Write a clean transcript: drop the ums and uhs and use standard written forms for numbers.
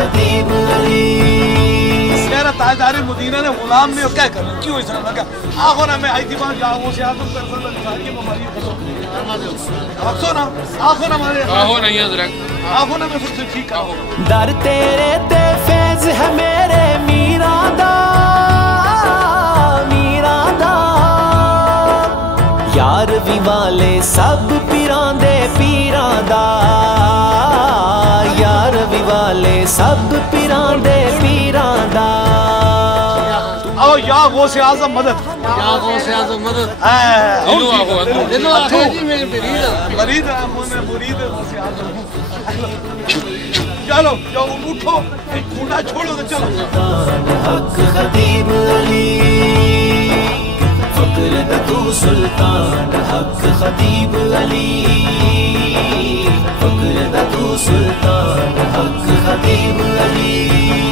خطیب علی میرا تاجدار مدینہ نے غلام نے کیا کرنا کیوں اس طرح لگا آخو نا میں آئی دیوان جاؤں سے آدم کر سکتا ساری مماری اکسو نا آخو نا مارے آہو نہیں حضرت آخو نا میں پھر سے ٹھیک آخو در تیرے تے فیض ہے میرے میران دا یار وی والے سب پیران دے پیران دا یار وی والے سب پیران دے پیران دا آو یا غوث اعظم مدد یا غوث اعظم مدد دلو آہو دلو آہو جی میں مرید ہے میں مرید ہے غوث اعظم چلو جو اٹھو کھوڑا چھوڑو تو چلو حق خطیب علی فقر دا تو سلطان حق خطیب علی فقر دا تو سلطان حق خطیب علی